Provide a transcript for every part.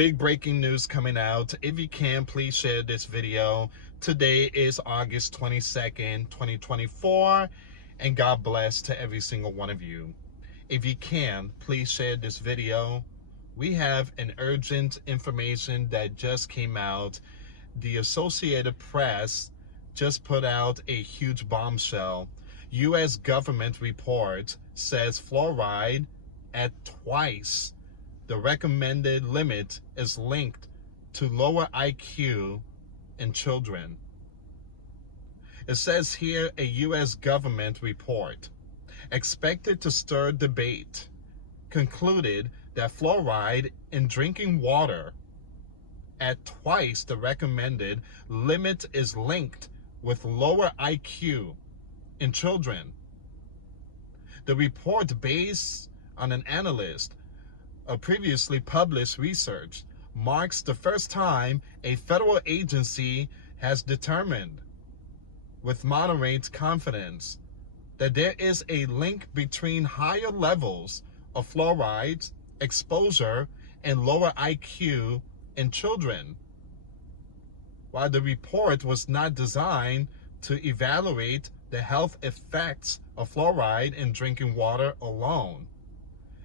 Big breaking news coming out. If you can, please share this video. Today is August 22nd, 2024, and God bless to every single one of you. If you can, please share this video. We have an urgent information that just came out. The Associated Press just put out a huge bombshell. US government report says fluoride at twice the recommended limit is linked to lower IQ in children. It says here a US government report expected to stir debate concluded that fluoride in drinking water at twice the recommended limit is linked with lower IQ in children. The report, based on an analyst of previously published research, marks the first time a federal agency has determined with moderate confidence that there is a link between higher levels of fluoride exposure and lower IQ in children. While the report was not designed to evaluate the health effects of fluoride in drinking water alone,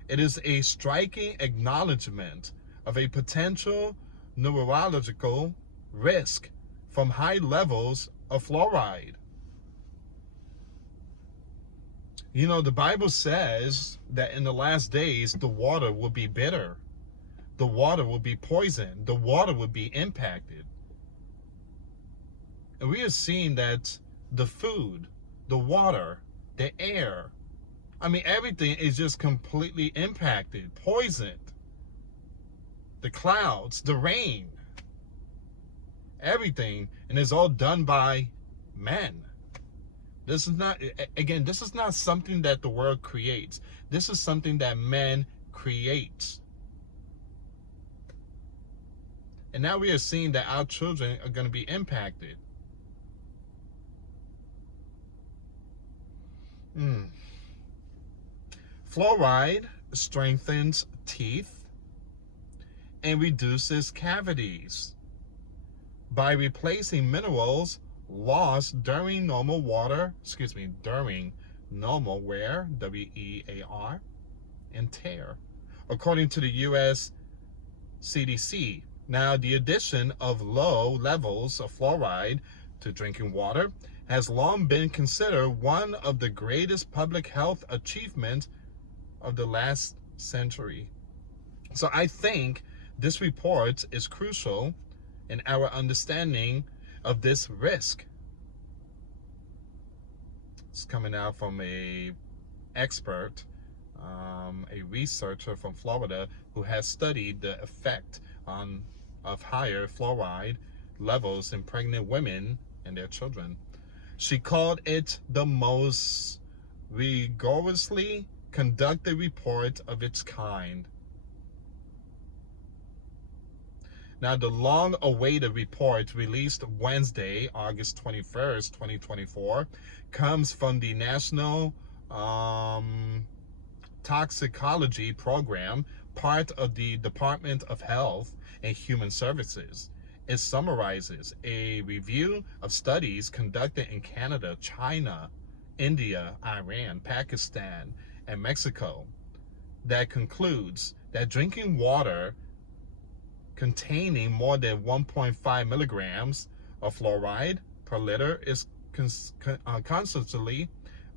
it is a striking acknowledgement of a potential neurological risk from high levels of fluoride. You know, the Bible says that in the last days, the water will be bitter. The water will be poisoned. The water will be impacted. And we are seeing that the food, the water, the air, I mean, everything is just completely impacted, poisoned. The clouds, the rain, everything, and it's all done by men. This is not, again, this is not something that the world creates. This is something that men create. And now we are seeing that our children are going to be impacted. Fluoride strengthens teeth and reduces cavities by replacing minerals lost during normal wear, W-E-A-R, and tear, according to the US CDC. Now, the addition of low levels of fluoride to drinking water has long been considered one of the greatest public health achievements of the last century. So I think this report is crucial in our understanding of this risk. It's coming out from a expert, a researcher from Florida who has studied the effect of higher fluoride levels in pregnant women and their children. She called it the most rigorously conducted report of its kind. Now, the long-awaited report released Wednesday, August 21st, 2024, comes from the National Toxicology Program, part of the Department of Health and Human Services. It summarizes a review of studies conducted in Canada, China, India, Iran, Pakistan, and Mexico that concludes that drinking water containing more than 1.5 milligrams of fluoride per liter is constantly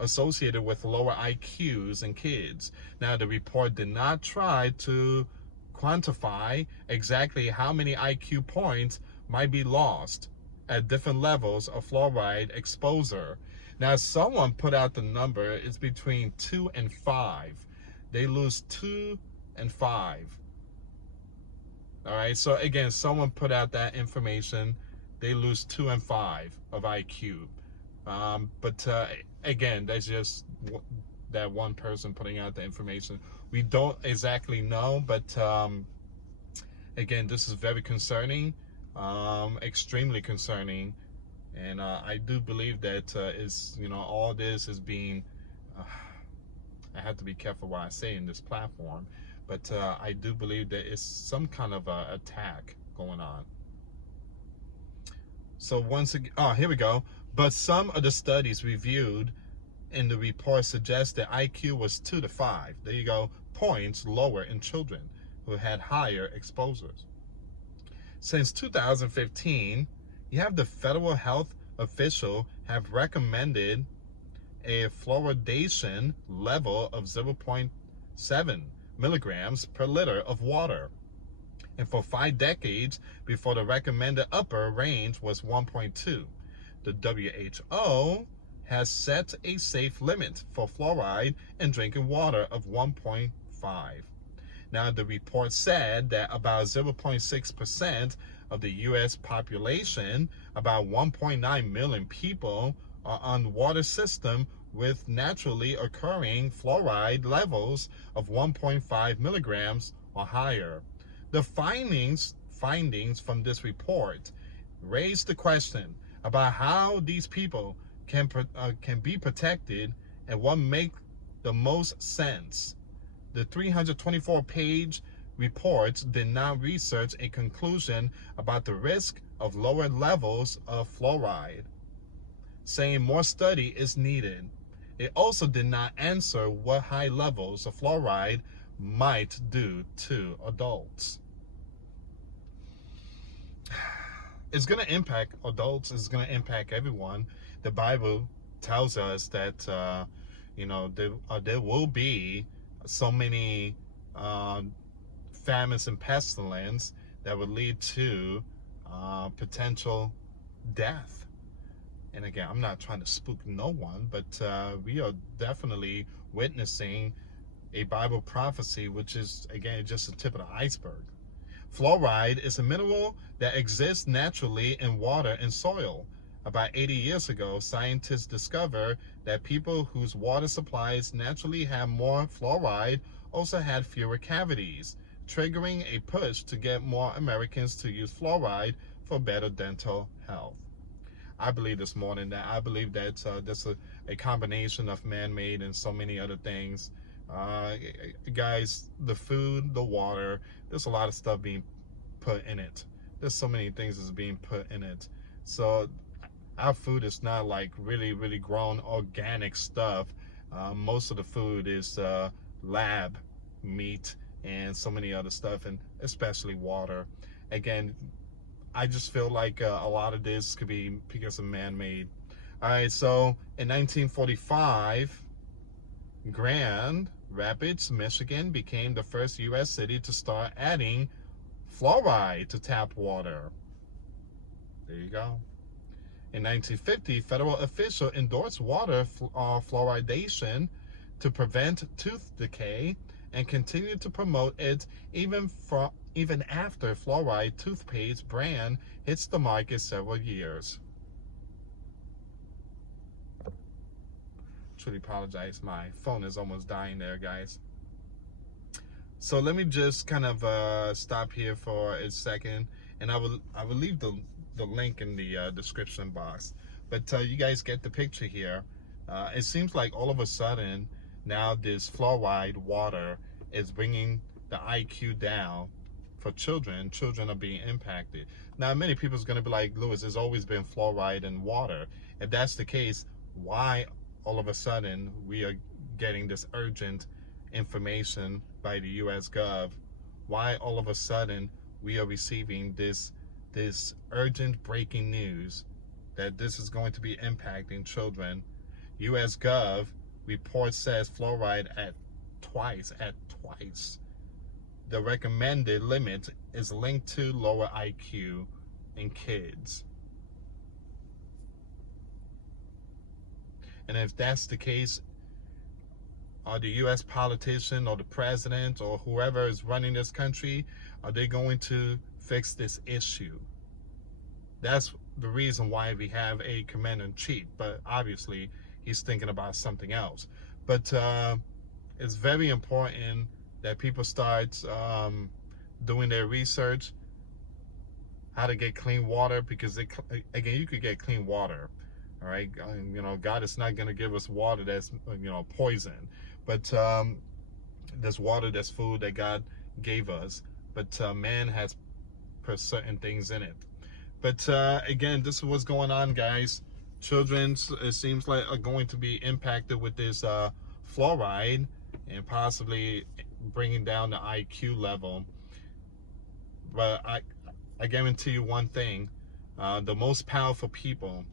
associated with lower IQs in kids. Now, the report did not try to quantify exactly how many IQ points might be lost at different levels of fluoride exposure. Now, someone put out the number, it's between 2 and 5. They lose 2 and 5. All right, so again, someone put out that information. They lose 2 and 5 of IQ. But again, that's just that one person putting out the information. We don't exactly know, but again, this is very concerning, extremely concerning. And I do believe that all this is being, I have to be careful what I say in this platform, But I do believe there is some kind of attack going on. So once again, oh, here we go. But some of the studies reviewed in the report suggest that IQ was 2 to 5. There you go, points lower in children who had higher exposures. Since 2015, you have the federal health official have recommended a fluoridation level of 0.7 milligrams per liter of water. And for 5 decades before the recommended upper range was 1.2. The WHO has set a safe limit for fluoride in drinking water of 1.5. Now, the report said that about 0.6% of the U.S. population, about 1.9 million people, are on water system with naturally occurring fluoride levels of 1.5 milligrams or higher. The findings from this report raise the question about how these people can be protected and what makes the most sense. The 324-page report did not research a conclusion about the risk of lower levels of fluoride, saying more study is needed. It also did not answer what high levels of fluoride might do to adults. It's going to impact adults. It's going to impact everyone. The Bible tells us that there will be so many famines and pestilence that would lead to potential death. And again, I'm not trying to spook no one, but we are definitely witnessing a Bible prophecy, which is, again, just the tip of the iceberg. Fluoride is a mineral that exists naturally in water and soil. About 80 years ago, scientists discovered that people whose water supplies naturally have more fluoride also had fewer cavities, triggering a push to get more Americans to use fluoride for better dental health. I believe this more than that. I believe that there's a combination of man-made and so many other things. Guys, the food, the water, there's a lot of stuff being put in it. There's so many things that's being put in it. So our food is not like really grown organic stuff. Most of the food is lab meat and so many other stuff, and especially water. Again, I just feel like a lot of this could be because of man-made. All right, so in 1945, Grand Rapids, Michigan became the first U.S. city to start adding fluoride to tap water. There you go. In 1950, federal official endorsed water fluoridation to prevent tooth decay and continued to promote it even after fluoride toothpaste brand hits the market several years. Truly apologize, my phone is almost dying there, guys. So let me just kind of stop here for a second, and I will leave the link in the description box. But you guys get the picture here. It seems like all of a sudden now this fluoride water is bringing the IQ down for children. Children are being impacted. Now, many people's going to be like, Lewis, there's always been fluoride in water. If that's the case, why all of a sudden we are getting this urgent information by the US Gov? Why all of a sudden we are receiving this urgent breaking news that this is going to be impacting children? US Gov report says fluoride at twice the recommended limit is linked to lower IQ in kids. And if that's the case, are the U.S. politician or the president or whoever is running this country, are they going to fix this issue? That's the reason why we have a commander-in-chief, but obviously he's thinking about something else. But it's very important that people start doing their research, how to get clean water, because again, you could get clean water. All right, God is not going to give us water that's poison. But There's water, there's food that God gave us, but man has put certain things in it. But again, this is what's going on, guys. Children, it seems like, are going to be impacted with this fluoride, and possibly bringing down the IQ level. But I guarantee you one thing: the most powerful people,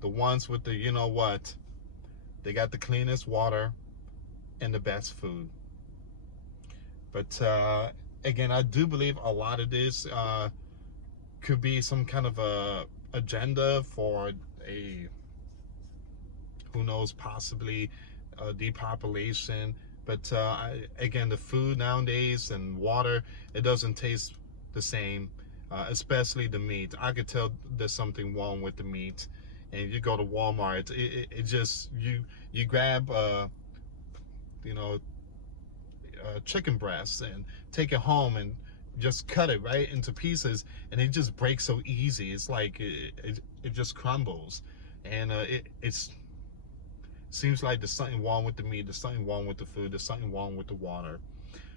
the ones with the, you know what, they got the cleanest water and the best food. But again, I do believe a lot of this could be some kind of a agenda for a, who knows, possibly depopulation. But again, the food nowadays and water, it doesn't taste the same, especially the meat. I could tell there's something wrong with the meat. And you go to Walmart, it just, you grab you know, chicken breasts and take it home and just cut it right into pieces, and it just breaks so easy. It's like it just crumbles, and it's seems like there's something wrong with the meat, there's something wrong with the food, there's something wrong with the water.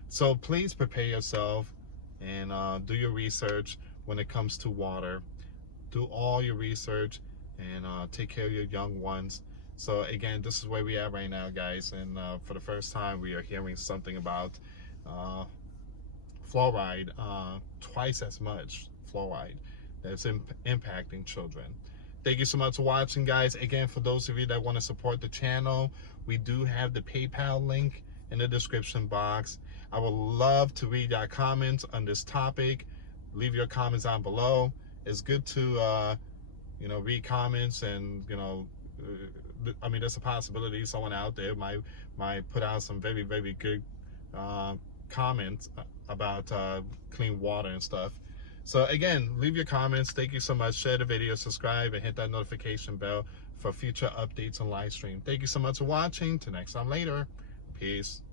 So please prepare yourself and do your research when it comes to water. Do all your research and take care of your young ones. So again, this is where we are right now, guys, and for the first time we are hearing something about fluoride, twice as much fluoride that's impacting children. Thank you so much for watching, guys. Again, for those of you that want to support the channel, we do have the PayPal link in the description box. I would love to read your comments on this topic. Leave your comments down below. It's good to you know, read comments, and you know, I mean, there's a possibility someone out there might put out some very, very good comments about clean water and stuff. So again, leave your comments. Thank you so much. Share the video, subscribe, and hit that notification bell for future updates and live stream. Thank you so much for watching. Till next time later. Peace.